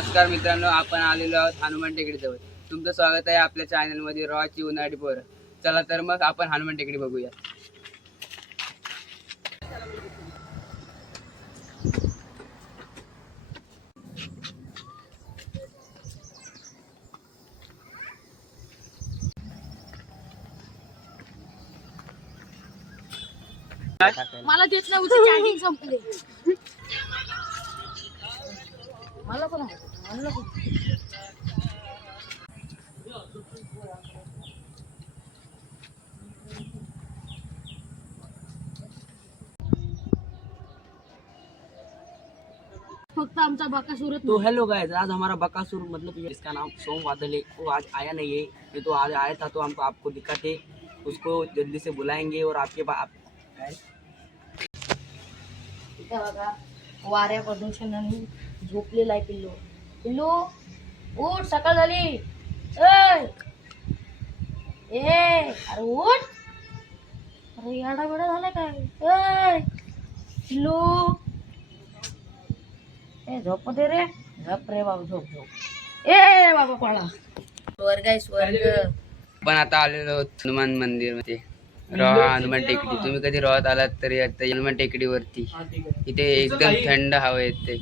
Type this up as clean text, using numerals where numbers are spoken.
नमस्कार मित्रांनो, आपण आलेलो आहोत हनुमान टेकडी जवळ. तुमचं स्वागत आहे आपल्या चॅनल मध्ये रॉची उन्हाळी पोरं. चला तर मग आपण हनुमान टेकडी बघूया. मला देत नाही, उद्या चार्जिंग संपले. मला पण आहे, मला पण. फक्त आमचा बकासूर. तो हेलो गाइस, आज हमारा बकासुर मतलब इसका नाम सोम बादल है, वो आज आया नहीं है. ये तो आज आया था तो हमको आपको दिखाते, उसको जल्दी से बुलाएंगे और आपके बघा वाऱ्या प्रदूषणाने झोपलेला आहे पिल्लू. पिल्लू उठ, सकाळ झाली. अरे उठ, अरे याडा बेडा झाला काय? पिल्लू झोप दे रे, झोप रे बाबा, झोप झोप. बाबा पळा. स्वर्ग आहे स्वर्ग. पण आता आलेलो आहोत हनुमान मंदिर मध्ये, हनुमान टेकडी. तुम्ही कधी रोहात आलात तरी हनुमान टेकडीवरती इथे एकदम थंड हवा येते.